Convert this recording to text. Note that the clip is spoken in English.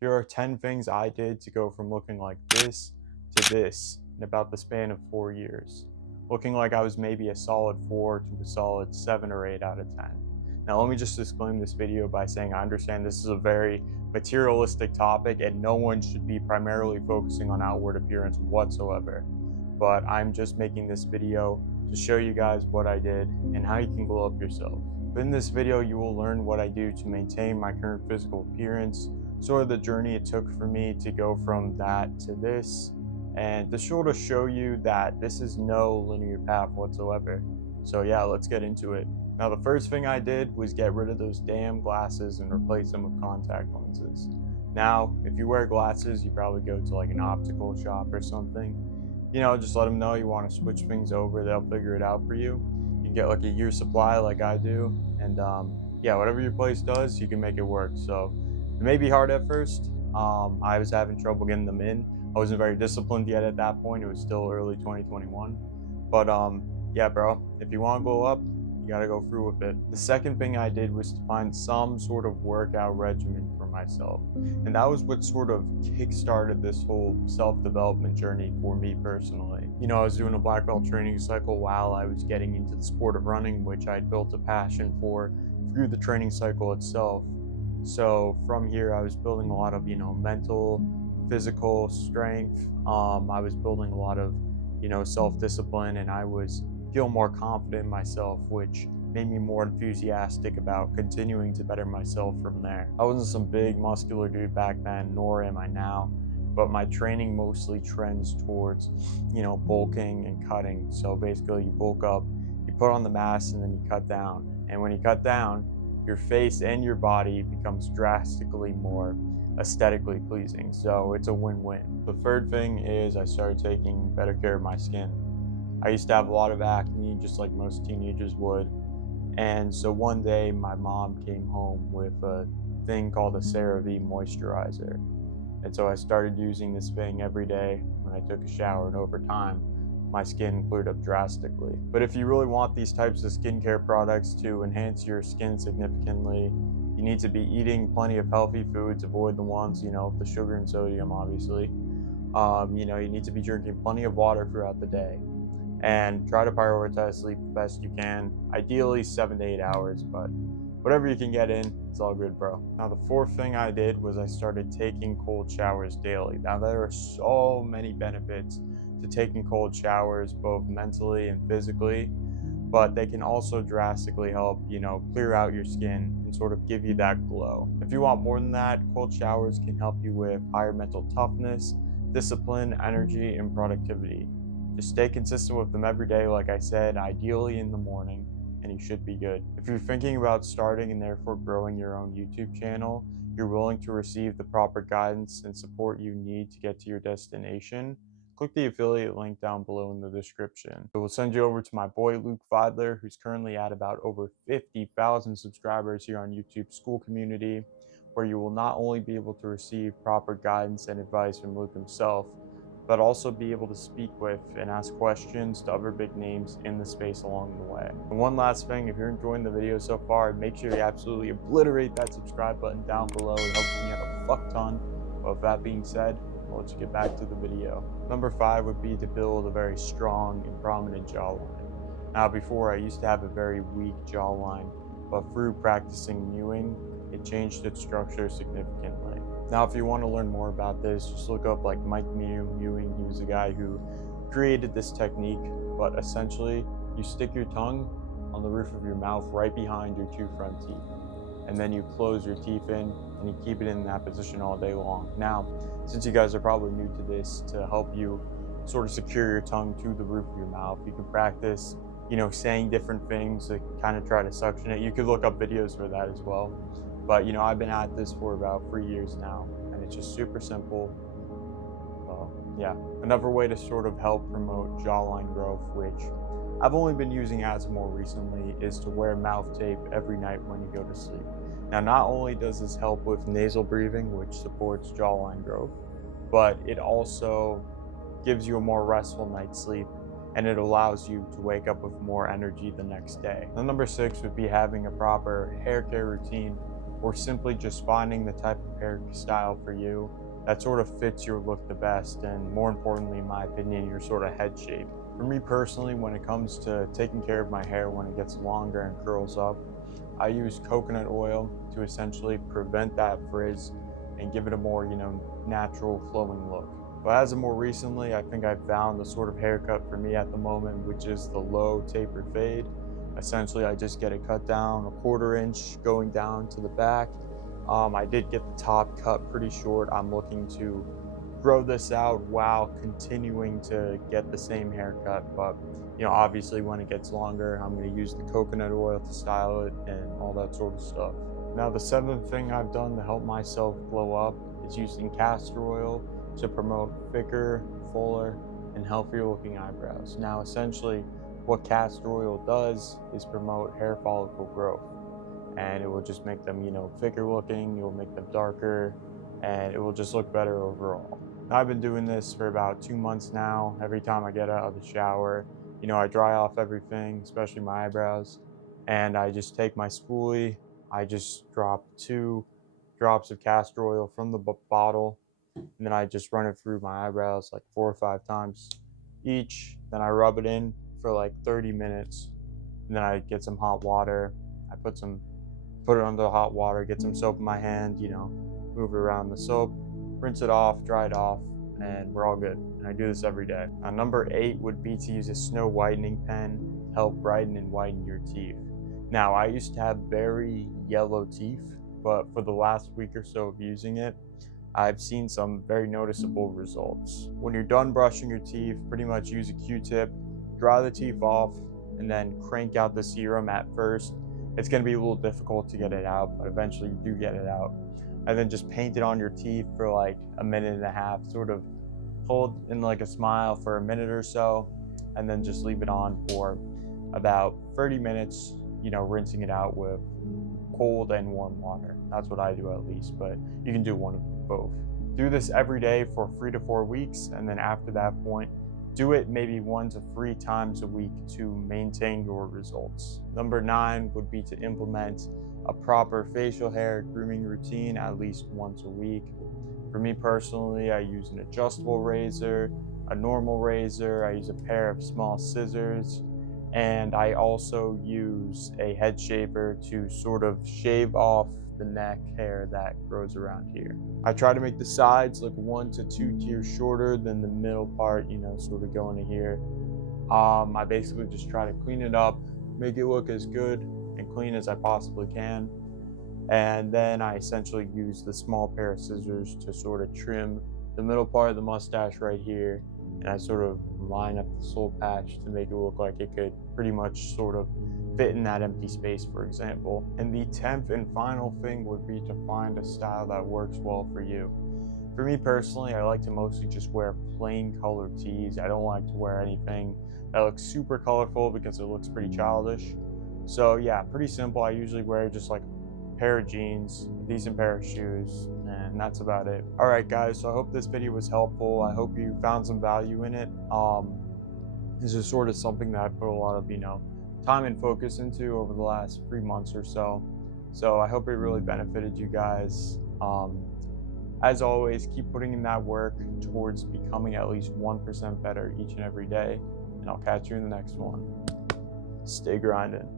Here are 10 things I did to go from looking like this to this in about the span of 4 years. Looking like I was maybe a solid 4 to a solid 7 or 8 out of 10. Now, let me just disclaim this video by saying I understand this is a very materialistic topic and no one should be primarily focusing on outward appearance whatsoever. But I'm just making this video to show you guys what I did and how you can glow up yourself. In this video, you will learn what I do to maintain my current physical appearance, sort of the journey it took for me to go from that to this, and to sort of show you that this is no linear path whatsoever. So yeah, let's get into it. Now, the first thing I did was get rid of those damn glasses and replace them with contact lenses. Now, if you wear glasses, you probably go to like an optical shop or something. Just let them know you want to switch things over. They'll figure it out for you. You can get like a year's supply like I do. And yeah, whatever your place does, you can make it work. So it may be hard at first. I was having trouble getting them in. I wasn't very disciplined yet at that point. It was still early 2021. But yeah, bro, if you want to glow up, you got to go through with it. The second thing I did was to find some sort of workout regimen for myself. And that was what sort of kickstarted this whole self-development journey for me personally. I was doing a black belt training cycle while I was getting into the sport of running, which I'd built a passion for through the training cycle itself. So from here, I was building a lot of, mental, physical strength. I was building a lot of, self-discipline, and I was feel more confident in myself, which made me more enthusiastic about continuing to better myself from there. I wasn't some big muscular dude back then, nor am I now, but my training mostly trends towards, bulking and cutting. So basically you bulk up, you put on the mass, and then you cut down. And when you cut down, your face and your body becomes drastically more aesthetically pleasing. So it's a win-win. The third thing is I started taking better care of my skin. I used to have a lot of acne, just like most teenagers would. And so one day my mom came home with a thing called a CeraVe moisturizer. And so I started using this thing every day when I took a shower, and over time, my skin cleared up drastically. But if you really want these types of skincare products to enhance your skin significantly, you need to be eating plenty of healthy foods, avoid the ones, the sugar and sodium, obviously. You need to be drinking plenty of water throughout the day, and try to prioritize sleep the best you can, ideally 7 to 8 hours, but whatever you can get in, it's all good, bro. Now, the fourth thing I did was I started taking cold showers daily. Now, there are so many benefits to taking cold showers, both mentally and physically, but they can also drastically help, clear out your skin and sort of give you that glow. If you want more than that, cold showers can help you with higher mental toughness, discipline, energy, and productivity. Just stay consistent with them every day, like I said, ideally in the morning, and you should be good. If you're thinking about starting and therefore growing your own YouTube channel, you're willing to receive the proper guidance and support you need to get to your destination, click the affiliate link down below in the description. It will send you over to my boy Luke Vidler, who's currently at about over 50,000 subscribers here on YouTube School community, where you will not only be able to receive proper guidance and advice from Luke himself, but also be able to speak with and ask questions to other big names in the space along the way. And one last thing, if you're enjoying the video so far, make sure you absolutely obliterate that subscribe button down below. It helps me out a fuck ton. But with that being said, I'll let you get back to the video. Number 5 would be to build a very strong and prominent jawline. Now, before, I used to have a very weak jawline, but through practicing mewing, it changed its structure significantly. Now, if you want to learn more about this, just look up like Mike Mewing. He was the guy who created this technique, but essentially you stick your tongue on the roof of your mouth right behind your 2 front teeth, and then you close your teeth in and you keep it in that position all day long. Now, since you guys are probably new to this, to help you sort of secure your tongue to the roof of your mouth, you can practice, saying different things to kind of try to suction it. You could look up videos for that as well. But, I've been at this for about 3 years now, and it's just super simple. Yeah. Another way to sort of help promote jawline growth, which I've only been using as of more recently, is to wear mouth tape every night when you go to sleep. Now, not only does this help with nasal breathing, which supports jawline growth, but it also gives you a more restful night's sleep, and it allows you to wake up with more energy the next day. Now, number 6 would be having a proper hair care routine or simply just finding the type of hairstyle for you that sort of fits your look the best, and more importantly, in my opinion, your sort of head shape. For me personally, when it comes to taking care of my hair when it gets longer and curls up, I use coconut oil to essentially prevent that frizz and give it a more, natural flowing look. But as of more recently, I think I've found the sort of haircut for me at the moment, which is the low tapered fade. Essentially, I just get it cut down a 1/4 inch going down to the back. I did get the top cut pretty short. I'm looking to grow this out while continuing to get the same haircut. But, obviously when it gets longer, I'm going to use the coconut oil to style it and all that sort of stuff. Now, the seventh thing I've done to help myself glow up is using castor oil to promote thicker, fuller, and healthier looking eyebrows. Now, essentially, what castor oil does is promote hair follicle growth, and it will just make them, thicker looking, it will make them darker, and it will just look better overall. Now, I've been doing this for about 2 months now. Every time I get out of the shower, I dry off everything, especially my eyebrows, and I just take my spoolie, I just drop 2 drops of castor oil from the bottle, and then I just run it through my eyebrows like 4 or 5 times each. Then I rub it in for like 30 minutes, and then I get some hot water. I put it under the hot water, get some soap in my hand, move it around the soap, rinse it off, dry it off, and we're all good. And I do this every day. Now, number 8 would be to use a snow whitening pen to help brighten and whiten your teeth. Now, I used to have very yellow teeth, but for the last week or so of using it, I've seen some very noticeable results. When you're done brushing your teeth, pretty much use a Q-tip, dry the teeth off, and then crank out the serum at first. It's going to be a little difficult to get it out, but eventually you do get it out. And then just paint it on your teeth for like a minute and a half, sort of hold in like a smile for a minute or so, and then just leave it on for about 30 minutes, rinsing it out with cold and warm water. That's what I do at least, but you can do one of both. Do this every day for 3 to 4 weeks, and then after that point, do it maybe 1 to 3 times a week to maintain your results. Number 9 would be to implement a proper facial hair grooming routine at least once a week. For me personally, I use an adjustable razor, a normal razor, I use a pair of small scissors, and I also use a head shaver to sort of shave off the neck hair that grows around here. I try to make the sides look 1 to 2 tiers shorter than the middle part, sort of going to here. I basically just try to clean it up, make it look as good and clean as I possibly can. And then I essentially use the small pair of scissors to sort of trim the middle part of the mustache right here, and I sort of line up the soul patch to make it look like it could pretty much sort of fit in that empty space, for example. And the 10th and final thing would be to find a style that works well for you. For me personally, I like to mostly just wear plain colored tees. I don't like to wear anything that looks super colorful because it looks pretty childish. So yeah, pretty simple. I usually wear just like a pair of jeans, a decent pair of shoes, and that's about it. All right, guys, so I hope this video was helpful. I hope you found some value in it. This is sort of something that I put a lot of, time and focus into over the last 3 months or so. So I hope it really benefited you guys. As always, keep putting in that work towards becoming at least 1% better each and every day. And I'll catch you in the next one. Stay grinding.